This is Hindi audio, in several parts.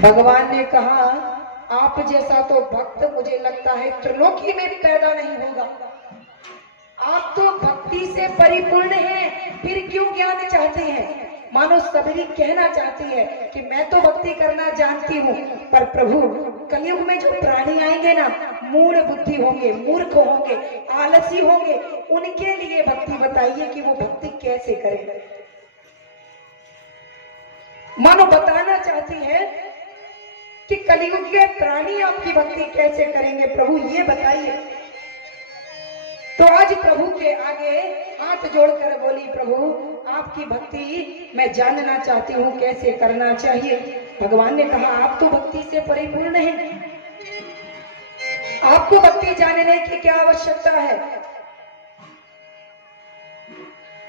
भगवान ने कहा आप जैसा तो भक्त मुझे लगता है त्रिलोकी में पैदा नहीं होगा। आप तो भक्ति से परिपूर्ण हैं, फिर क्यों ज्ञान चाहते हैं? मानो सबरी कहना चाहती है कि मैं तो भक्ति करना जानती हूँ, पर प्रभु कलयुग में जो प्राणी आएंगे ना, मूढ़ बुद्धि होंगे, मूर्ख होंगे, आलसी होंगे, उनके लिए भक्ति बताइए कि वो भक्ति कैसे करें। मानो बताना चाहती है कि कलयुग के प्राणी आपकी भक्ति कैसे करेंगे, प्रभु ये बताइए। तो आज प्रभु के आगे हाथ जोड़कर बोली, प्रभु आपकी भक्ति मैं जानना चाहती हूँ, कैसे करना चाहिए। भगवान ने कहा आप तो भक्ति से परिपूर्ण हैं, आपको भक्ति जानने की क्या आवश्यकता है?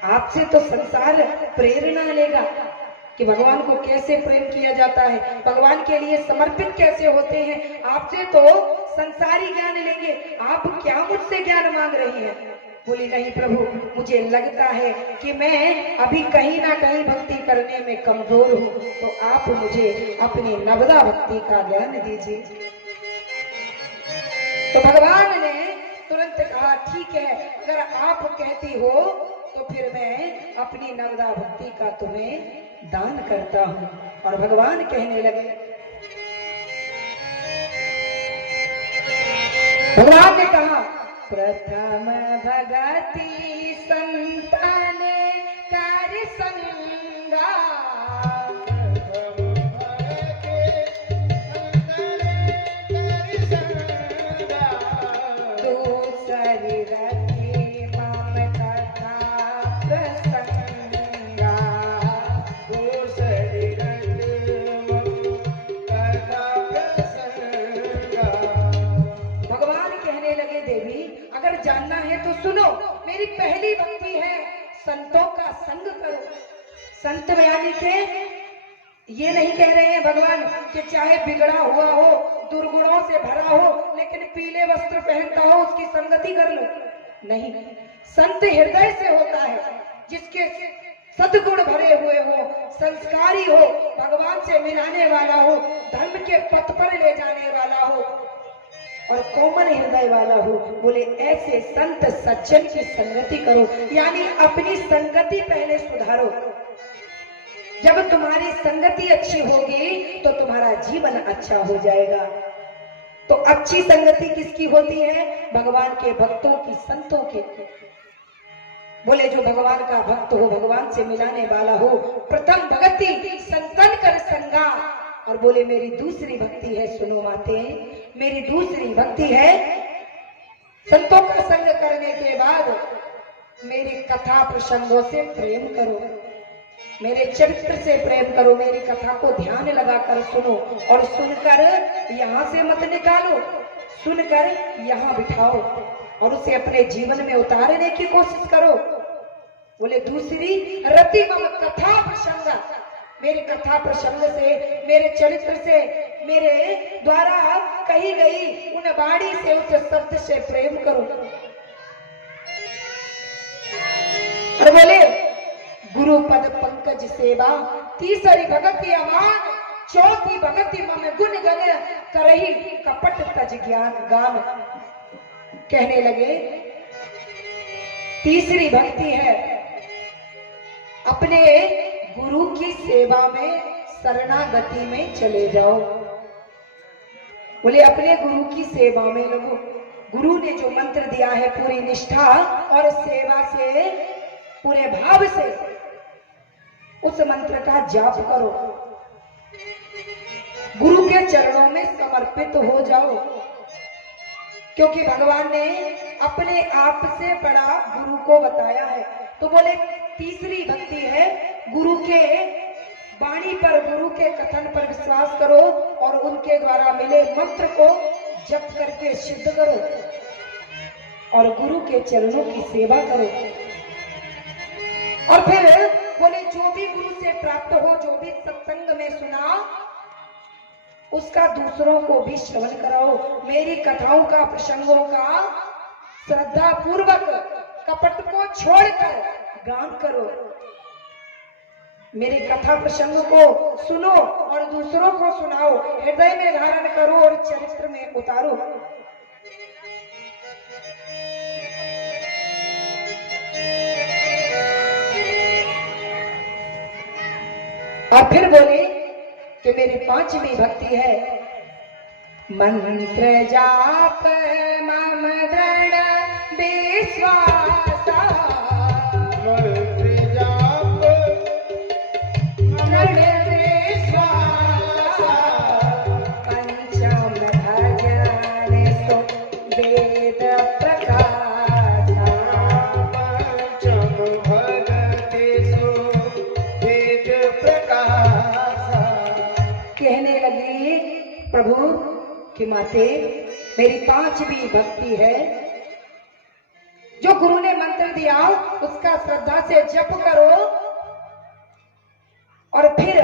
आपसे तो संसार प्रेरणा लेगा कि भगवान को कैसे प्रेम किया जाता है, भगवान के लिए समर्पित कैसे होते हैं। आपसे तो संसारी ज्ञान लेंगे, आप क्या मुझसे ज्ञान मांग रही हैं? बोली नहीं प्रभु, मुझे लगता है कि मैं अभी कहीं ना कहीं भक्ति करने में कमजोर हूँ, तो आप मुझे अपनी नवदा भक्ति का ज्ञान दीजिए। तो भगवान ने तुरंत कहा ठीक है, अगर आप कहती हो तो फिर मैं अपनी नवदा भक्ति का तुम्हें दान करता हूं। और भगवान कहने लगे, भगवान ने कहा प्रथम भगति संतान कार्य संगा, दूसरी रति मम कथा प्रसंगा, दूसरी रति मम कथा प्रसंगा। भगवान कहने लगे देवी अगर जानना है तो सुनो, मेरी पहली भक्ति है संतों का संग करो। संत यानी के ये नहीं कह रहे हैं भगवान कि चाहे बिगड़ा हुआ हो, दुर्गुणों से भरा हो, लेकिन पीले वस्त्र पहनता हो, उसकी संगति कर लो। नहीं, संत हृदय से होता है, जिसके सद्गुण भरे हुए हो, संस्कारी हो, भगवान से मिलाने वाला हो, धर्म के पथ पर ले जाने वाला हो और कोमल हृदय वाला हो। बोले ऐसे संत सज्जन की संगति करो, यानी अपनी संगति पहले सुधारो। जब तुम्हारी संगति अच्छी होगी तो तुम्हारा जीवन अच्छा हो जाएगा। तो अच्छी संगति किसकी होती है? भगवान के भक्तों की, संतों की। बोले जो भगवान का भक्त हो, भगवान से मिलाने वाला हो, प्रथम भक्ति संतन कर संगा। और बोले मेरी दूसरी भक्ति है, सुनो माते, मेरी दूसरी भक्ति है संतों का संग करने के बाद मेरी कथा प्रसंगों से प्रेम करो, मेरे चरित्र से प्रेम करो, मेरी कथा को ध्यान लगाकर सुनो और सुनकर यहाँ से मत निकालो, सुनकर यहाँ बिठाओ और उसे अपने जीवन में उतारने की कोशिश करो। बोले दूसरी रति मम कथा प्रसंग, मेरी कथा प्रसंग से, मेरे चरित्र से, मेरे द्वारा कही गई उन वाणी से, उस शब्द से प्रेम करो। और बोले गुरु पद पंकज सेवा, तीसरी भगति अमान, चौथी भगति मम गुण गण करही कपट तज ज्ञान गान। कहने लगे तीसरी भक्ति है अपने गुरु की सेवा में, शरणागति में चले जाओ। बोले अपने गुरु की सेवा में लगो, गुरु ने जो मंत्र दिया है पूरी निष्ठा और सेवा से, पूरे भाव से उस मंत्र का जाप करो, गुरु के चरणों में समर्पित हो जाओ, क्योंकि भगवान ने अपने आप से बड़ा गुरु को बताया है। तो बोले तीसरी भक्ति है गुरु के वाणी पर, गुरु के कथन पर विश्वास करो और उनके द्वारा मिले मंत्र को जप करके सिद्ध करो और गुरु के चरणों की सेवा करो। और फिर बोले जो भी गुरु से प्राप्त हो, जो भी सत्संग में सुना, उसका दूसरों को भी श्रवण कराओ। मेरी कथाओं का, प्रसंगों का श्रद्धा पूर्वक, कपट को छोड़कर गान करो। मेरे कथा प्रसंग को सुनो और दूसरों को सुनाओ, हृदय में धारण करो और चरित्र में उतारो। और फिर बोले कि मेरी पांचवी भक्ति है, मंत्र जाप मम दृढ़ विश्वासा, मंत्र जाप दृढ़ विश्वासा, पंचम भजन सो वेद प्रकाशा, पंचम भगति सो वेद प्रकाशा। कहने लगी प्रभु कि माते मेरी पांचवी भक्ति है, जो गुरु ने मंत्र दिया उसका श्रद्धा से जप करो और फिर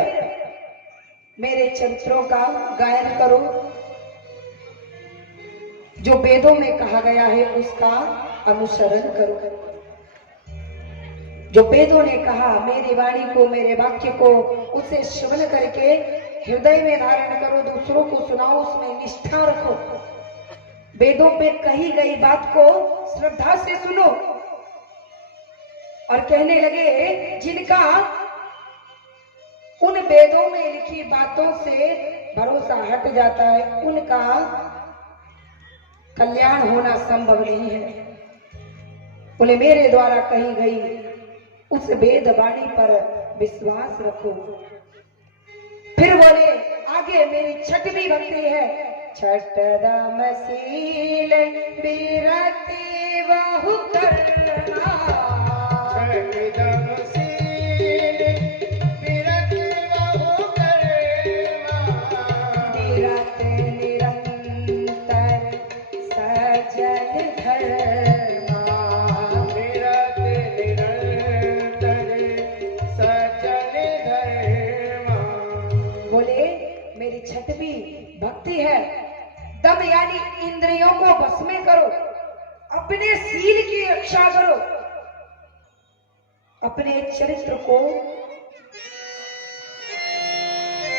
मेरे चरित्रों का गायन करो, जो वेदों में कहा गया है उसका अनुसरण करो। जो वेदों ने कहा, मेरी वाणी को, मेरे वाक्य को, उसे श्रवण करके हृदय में धारण करो, दूसरों को सुनाओ, उसमें निष्ठा रखो, वेदों में कही गई बात को श्रद्धा से सुनो। और कहने लगे जिनका उन वेदों में लिखी बातों से भरोसा हट जाता है, उनका कल्याण होना संभव नहीं है। बोले मेरे द्वारा कही गई उस वेद वाणी पर विश्वास रखो। फिर बोले आगे मेरी छठवीं भक्ति है, छठदमशील विरति बहु करना, छठदमशील विरति बहु करना, विरत निरंतर सजन धर्मा, विरत निरंतर सजन धर्मा। बोले मेरी छठवीं भक्ति है, दम यानी इंद्रियों को वश में करो, अपने सील की रक्षा करो, अपने चरित्र को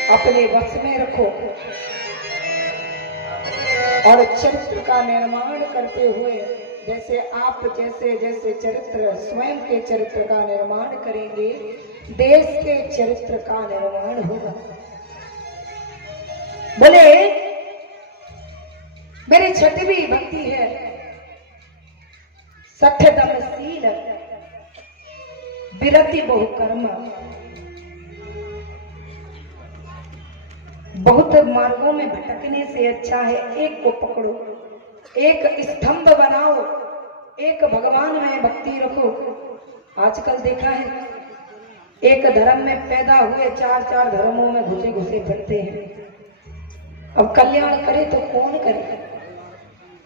अपने वश में रखो और चरित्र का निर्माण करते हुए जैसे आप जैसे जैसे चरित्र स्वयं के चरित्र का निर्माण करेंगे, देश के चरित्र का निर्माण होगा। बोले मेरी छठवीं भक्ति है, सठदमशील विरति बहु कर्म। बहुत मार्गों में भटकने से अच्छा है एक को पकड़ो, एक स्तंभ बनाओ, एक भगवान में भक्ति रखो। आजकल देखा है एक धर्म में पैदा हुए चार चार धर्मों में घुसे घुसे फिरते हैं। अब कल्याण करे तो कौन करे?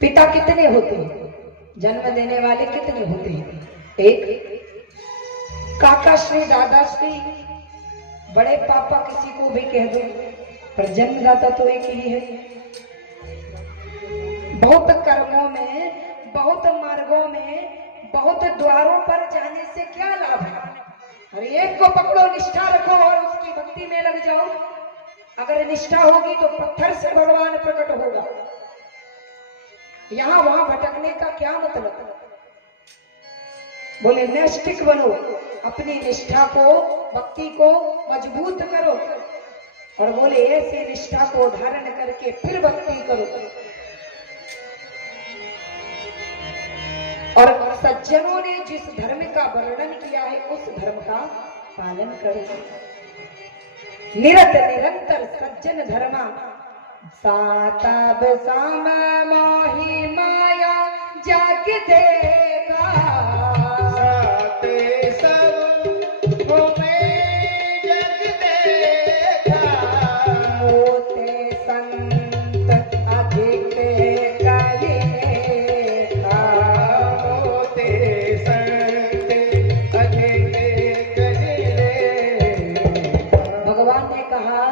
पिता कितने होते हैं, जन्म देने वाले कितने होते हैं? एक काका श्री, दादा श्री, बड़े पापा किसी को भी कह दो, पर जन्मदाता तो एक ही है। बहुत कर्मों में, बहुत मार्गों में, बहुत द्वारों पर जाने से क्या लाभ है? अरे एक को पकड़ो, निष्ठा रखो और उसकी भक्ति में लग जाओ। अगर निष्ठा होगी तो पत्थर से भगवान प्रकट होगा। यहां वहां भटकने का क्या मतलब? बोले नैष्ठिक बनो, अपनी निष्ठा को, भक्ति को मजबूत करो और बोले ऐसे निष्ठा को धारण करके फिर भक्ति करो। और सज्जनों ने जिस धर्म का वर्णन किया है उस धर्म का पालन करो। निरत निरंतर सज्जन धर्मा, सातब साम मोहि माया जग देगा, साते सब मोहे जग देखा, मोते संत अधिक कहे देखा, मोते संत अधिक कहे। भगवान ने कहा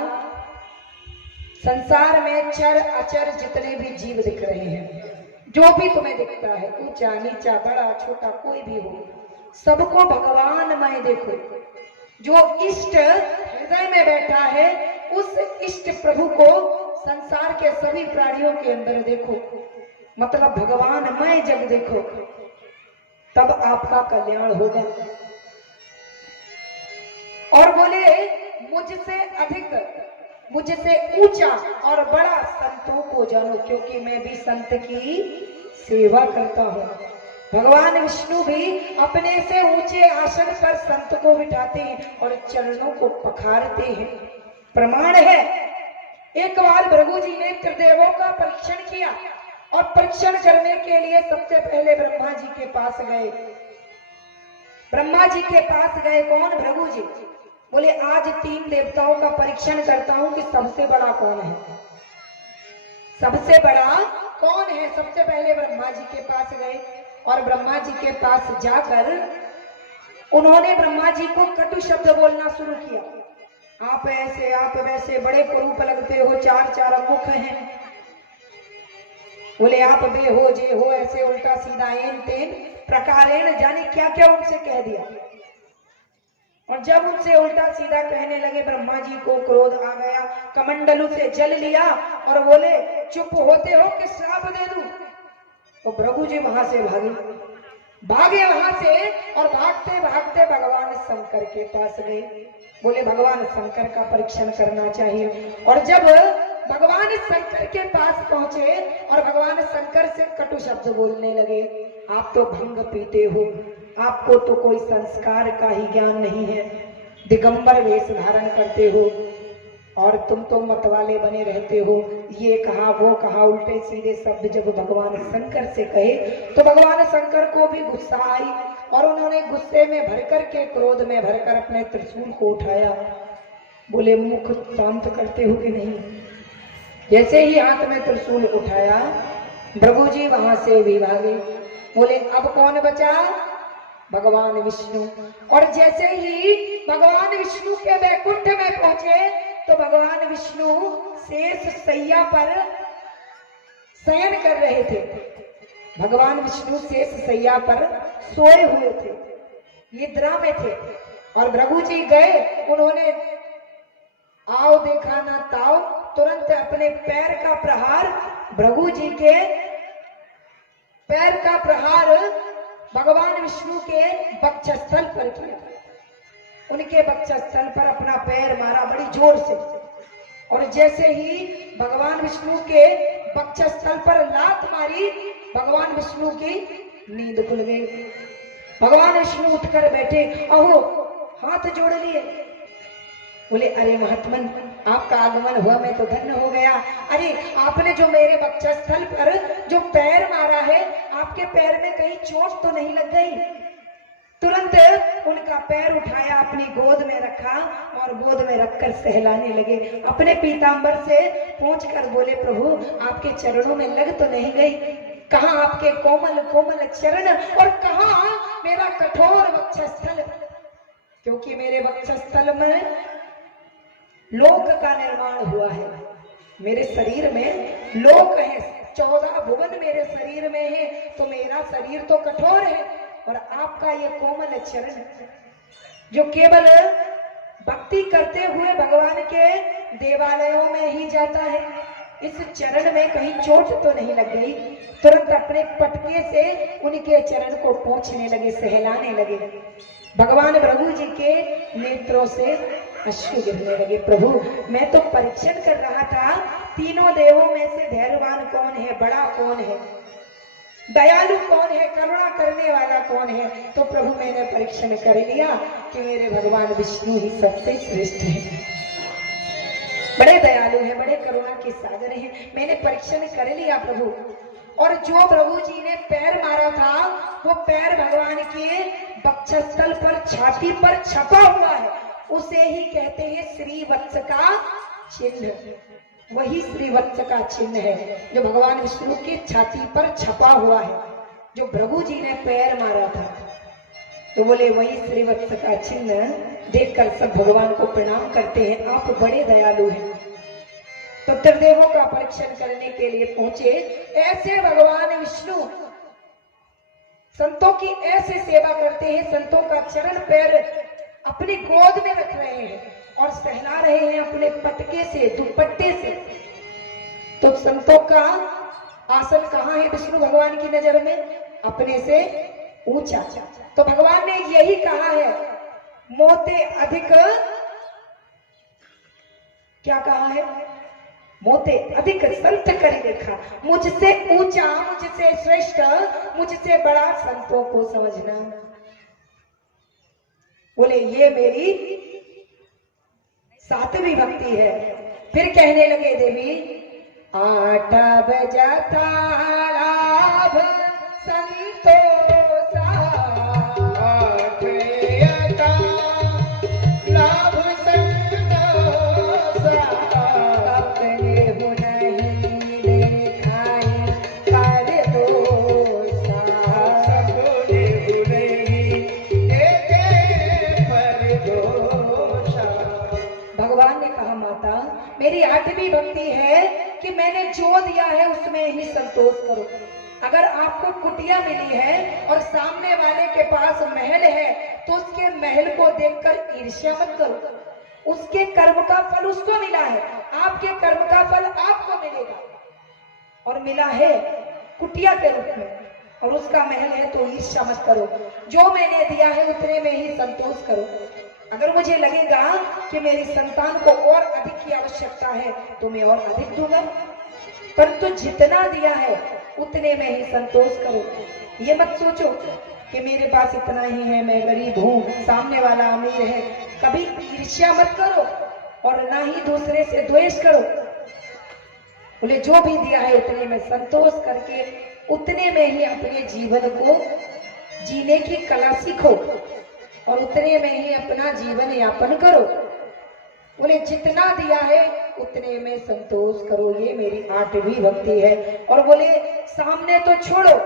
संसार में चर अचर जितने भी जीव दिख रहे हैं, जो भी तुम्हें दिखता है, ऊंचा नीचा बड़ा छोटा कोई भी हो, सबको भगवान मैं देखो। जो इष्ट हृदय में बैठा है उस इष्ट प्रभु को संसार के सभी प्राणियों के अंदर देखो, मतलब भगवानमय जग देखो, तब आपका कल्याण होगा। और बोले मुझसे अधिक, मुझसे ऊंचा और बड़ा संतों को जानो, क्योंकि मैं भी संत की सेवा करता हूं। भगवान विष्णु भी अपने से ऊंचे आसन पर संत को बिठाते हैं और चरणों को पखारते हैं। प्रमाण है, एक बार भृगु जी ने त्रिदेवों का परीक्षण किया और परीक्षण करने के लिए सबसे पहले ब्रह्मा जी के पास गए। ब्रह्मा जी के पास गए कौन? भृगु जी। बोले आज 3 देवताओं का परीक्षण करता हूं कि सबसे बड़ा कौन है, सबसे बड़ा कौन है। सबसे पहले ब्रह्मा जी के पास गए और ब्रह्मा जी के पास जाकर उन्होंने ब्रह्मा जी को कटु शब्द बोलना शुरू किया। आप ऐसे, आप वैसे, बड़े कुरूप लगते हो, 4 मुख हैं। बोले आप बे हो, जे हो, ऐसे उल्टा सीधा एन तेन प्रकारेण, जाने क्या क्या उनसे कह दिया। और जब उनसे उल्टा सीधा कहने लगे ब्रह्मा जी को क्रोध आ गया, कमंडलू से जल लिया और बोले चुप होते हो कि श्राप दे दूं। तो भृगु जी वहां से भागे वहां से और भागते भागते भगवान शंकर के पास गए। बोले भगवान शंकर का परीक्षण करना चाहिए। और जब भगवान शंकर के पास पहुंचे और भगवान शंकर से कटु शब्द बोलने लगे, आप तो भंग पीते हो, आपको तो कोई संस्कार का ही ज्ञान नहीं है, दिगंबर वेश धारण करते हो और तुम तो मतवाले बने रहते हो, ये कहा वो कहा, उल्टे सीधे शब्द जब भगवान शंकर से कहे तो भगवान शंकर को भी गुस्सा आई और उन्होंने गुस्से में भरकर के, क्रोध में भरकर अपने त्रिशूल को उठाया। बोले मुख शांत करते हो कि नहीं। जैसे ही हाथ में त्रिशूल उठाया भृगु जी वहां से भी भागे। बोले अब कौन बचा? भगवान विष्णु। और जैसे ही भगवान विष्णु के वैकुंठ में पहुंचे तो भगवान विष्णु शेष सैया पर शयन कर रहे थे। भगवान विष्णु शेष सैया पर सोए हुए थे, निद्रा में थे। और भृगु जी गए, उन्होंने आओ देखा ना ताओ, तुरंत अपने पैर का प्रहार, भृगु जी के पैर का प्रहार भगवान विष्णु के वक्षस्थल पर किया। उनके वक्षस्थल पर अपना पैर मारा बड़ी जोर से और जैसे ही भगवान विष्णु के वक्षस्थल पर लात मारी, भगवान विष्णु की नींद खुल गई। भगवान विष्णु उठकर बैठे, अहो हाथ जोड़ लिए। बोले अरे महात्मन, आपका आगमन हुआ, मैं तो धन्य हो गया। अरे आपने जो मेरे वक्षस्थल पर जो पैर मारा है, आपके पैर में कहीं चोट तो नहीं लग गई? तुरंत उनका पैर उठाया, अपनी गोद में रखा और गोद में रखकर सहलाने लगे। अपने पीतांबर से पहुंचकर बोले प्रभु आपके चरणों में लग तो नहीं गई? कहाँ आपके कोमल कोमल चरण और कहाँ मेरा कठोर वक्षस्थल, क्योंकि मेरे वक्षस्थल में लोक का निर्माण हुआ है। मेरे शरीर में लोक है, 14 भुवन मेरे शरीर में है, तो मेरा शरीर तो कठोर है और आपका ये कोमल चरण जो केवल भक्ति करते हुए भगवान के देवालयों में ही जाता है, इस चरण में कहीं चोट तो नहीं लग गई? तुरंत अपने पटके से उनके चरण को पोंछने लगे, सहलाने लगे। भगवान भृगु जी के नेत्रों से अश्रु गिरने लगे। प्रभु मैं तो परीक्षण कर रहा था, तीनों देवों में से धैर्यवान कौन है, बड़ा कौन है, दयालु कौन है, करुणा करने वाला कौन है? तो प्रभु मैंने परीक्षण कर लिया कि मेरे भगवान विष्णु ही सबसे श्रेष्ठ है, बड़े दयालु है, बड़े करुणा के सागर हैं। मैंने परीक्षण कर लिया प्रभु। और जो प्रभु जी ने पैर मारा था वो पैर भगवान के वक्षस्थल पर, छाती पर छपा हुआ है, उसे ही कहते हैं श्रीवत्स का चिन्ह। वही श्रीवत्स का चिन्ह है जो भगवान विष्णु की छाती पर छपा हुआ है, जो भृगु जी ने पैर मारा था। तो बोले वही श्रीवत्स का चिन्ह देखकर सब भगवान को प्रणाम करते हैं, आप बड़े दयालु हैं। तो त्रिदेवों का परीक्षण करने के लिए पहुंचे। ऐसे भगवान विष्णु संतों की ऐसे सेवा करते हैं, संतों का चरण पैर अपनी गोद में रख रहे हैं और सहला रहे हैं अपने पटके से, दुपट्टे से। तो संतों का आसन कहाँ है विष्णु भगवान की नजर में? अपने से ऊंचा। तो भगवान ने यही कहा है, मोते अधिक, क्या कहा है? मोते अधिक संत कर देखा, मुझसे ऊंचा, मुझसे श्रेष्ठ, मुझसे बड़ा संतों को समझना। बोले ये मेरी 7वीं भक्ति है। फिर कहने लगे देवी, 8 बजता लाभ संतोषा, 8 यथा लाभ संतोषा, अपने हो नहीं देखाई कर दोषा, सपने नहीं देखे पर दोषा। भगवान ने कहा माता मेरी 8वीं भक्ति है कि मैंने जो दिया है उसमें ही संतोष करो। अगर आपको कुटिया मिली है और सामने वाले के पास महल है तो उसके महल को देखकर ईर्ष्या मत करो। उसके कर्म का फल उसको मिला है, आपके कर्म का फल आपको मिलेगा। और मिला है कुटिया के रूप में और उसका महल है तो ईर्ष्या मत करो। जो मैंने दिया है उतने में ही संतोष करो। अगर मुझे लगेगा कि मेरी संतान को और अधिक की आवश्यकता है तो मैं और अधिक दूंगा, परंतु जितना दिया है उतने में ही संतोष करो। ये मत सोचो कि मेरे पास इतना ही है, मैं गरीब हूँ, सामने वाला अमीर है। कभी ईर्ष्या मत करो और ना ही दूसरे से द्वेष करो। बोले जो भी दिया है उतने में संतोष करके उतने में ही अपने जीवन को जीने की कला सीखो और उतने में ही अपना जीवन यापन करो। बोले जितना दिया है उतने में संतोष करो, ये मेरी 8वीं भक्ति है। और बोले सामने तो छोड़ो,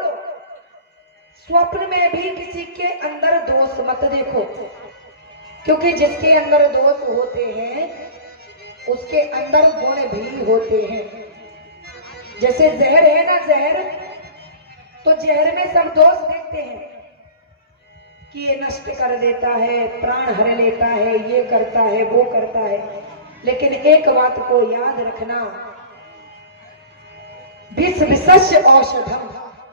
स्वप्न में भी किसी के अंदर दोष मत देखो, क्योंकि जिसके अंदर दोष होते हैं उसके अंदर गुण भी होते हैं। जैसे जहर है ना, जहर, तो जहर में सब दोष देखते हैं कि ये नष्ट कर देता है, प्राण हर लेता है, ये करता है, वो करता है। लेकिन एक बात को याद रखना, विष विषस्य औषधम,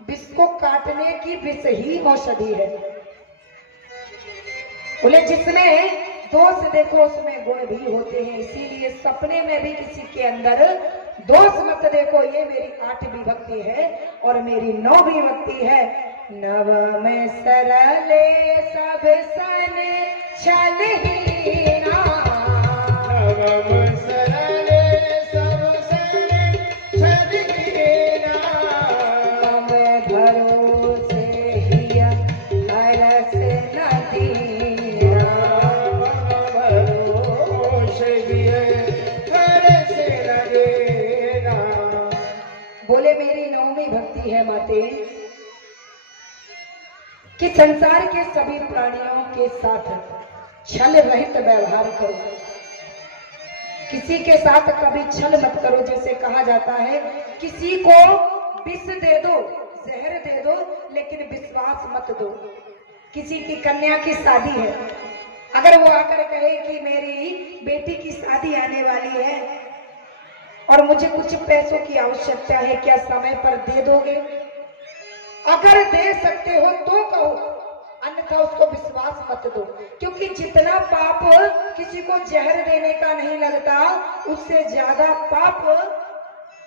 विष को काटने की विष ही औषधि है। बोले जिसमें दोष देखो उसमें गुण भी होते हैं। इसीलिए सपने में भी किसी के अंदर दोष मत देखो। ये मेरी 8वीं भक्ति है। और मेरी 9वीं भक्ति है, नव में सरले सब सन छलहीना, नवम सरले सब सन छलहीना, मम भरोसे हिया हरस नदीना, भरोसे हिया हरस नदीना। बोले मेरी 9वीं भक्ति है माते कि संसार के सभी प्राणियों के साथ छल रहित व्यवहार करो। किसी के साथ कभी छल मत करो। जैसे कहा जाता है किसी को विष दे दो, जहर दे दो, लेकिन विश्वास मत दो। किसी की कन्या की शादी है, अगर वो आकर कहे कि मेरी बेटी की शादी आने वाली है और मुझे कुछ पैसों की आवश्यकता है, क्या समय पर दे दोगे? अगर दे सकते हो तो कहो, अन्यथा उसको विश्वास मत दो। क्योंकि जितना पाप किसी को जहर देने का नहीं लगता, उससे ज्यादा पाप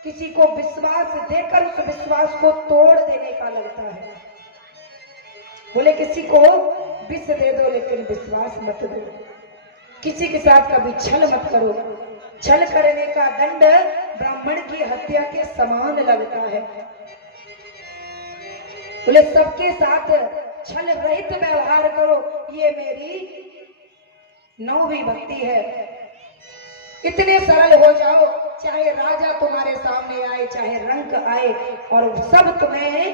किसी को विश्वास देकर उस विश्वास को तोड़ देने का लगता है। बोले किसी को विष दे दो लेकिन विश्वास मत दो। किसी के साथ कभी छल मत करो। छल करने का दंड ब्राह्मण की हत्या के समान लगता है। बोले सबके साथ छल रहित व्यवहार करो। ये मेरी 9वीं भक्ति है। इतने सरल हो जाओ, चाहे राजा तुम्हारे सामने आए, चाहे रंक आए, और सब तुम्हें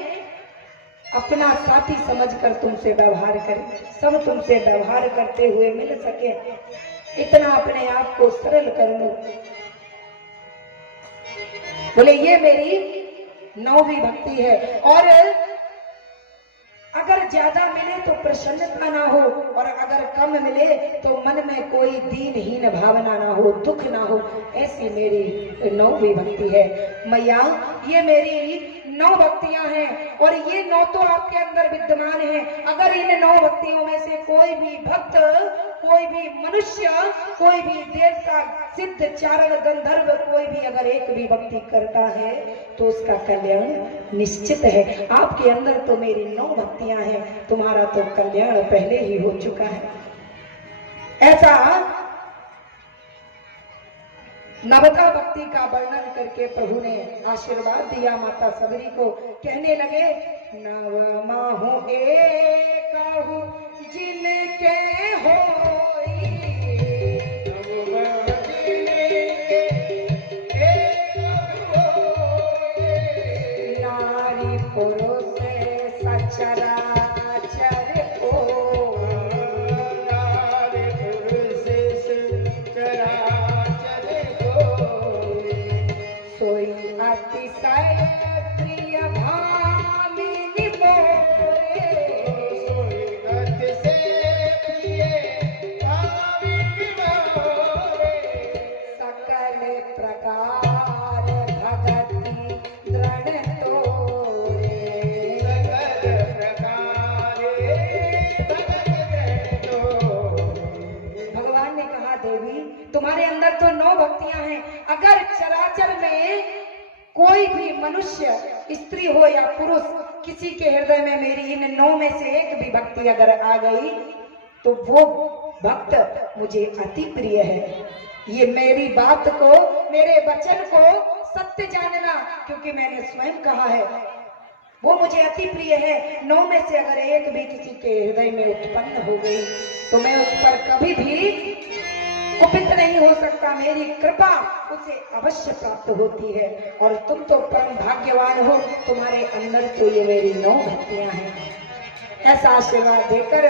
अपना साथी समझकर तुमसे व्यवहार करें, सब तुमसे व्यवहार करते हुए मिल सके। इतना अपने आप को सरल कर लो। बोले ये मेरी 9वीं भक्ति है। और अगर ज्यादा मिले तो प्रसन्नता ना हो, और अगर कम मिले तो मन में कोई दीनहीन भावना ना हो, दुख ना हो। ऐसी मेरी 9वीं भक्ति है। मैया ये मेरी 9 भक्तियां हैं और ये 9 तो आपके अंदर विद्यमान है। अगर इन 9 भक्तियों में से कोई भी भक्त, कोई भी मनुष्य, कोई भी देवता, सिद्ध, चारण, गंधर्व, कोई भी अगर एक भी भक्ति करता है तो उसका कल्याण निश्चित है। आपके अंदर तो मेरी 9 भक्तियां हैं, तुम्हारा तो कल्याण पहले ही हो चुका है। ऐसा नवता भक्ति का वर्णन करके प्रभु ने आशीर्वाद दिया माता सबरी को। कहने लगे नवमा हो एकहु जिनके होई, नारी पुरुष सचराचर को, सोई अतिशय प्रिय भामिनी मोरे, सकल प्रकार भगति दृढ़ तोरे। भगवान ने कहा देवी तुम्हारे अंदर तो 9 भक्तियां हैं। अगर चराचर में कोई भी मनुष्य, स्त्री हो या पुरुष, किसी के हृदय में मेरी इन 9 में से एक भी भक्ति अगर आ गई तो वो भक्त मुझे अति प्रिय है। ये मेरी बात को, मेरे वचन को सत्य जानना, क्योंकि मैंने स्वयं कहा है वो मुझे अति प्रिय है। 9 में से अगर एक भी किसी के हृदय में उत्पन्न हो गई तो मैं उस पर कभी भी कुपित नहीं हो सकता। मेरी कृपा उसे अवश्य प्राप्त होती है। और तुम तो परम भाग्यवान हो, तुम्हारे अंदर तो ये मेरी 9 भक्तियां हैं। ऐसा आशीर्वाद देकर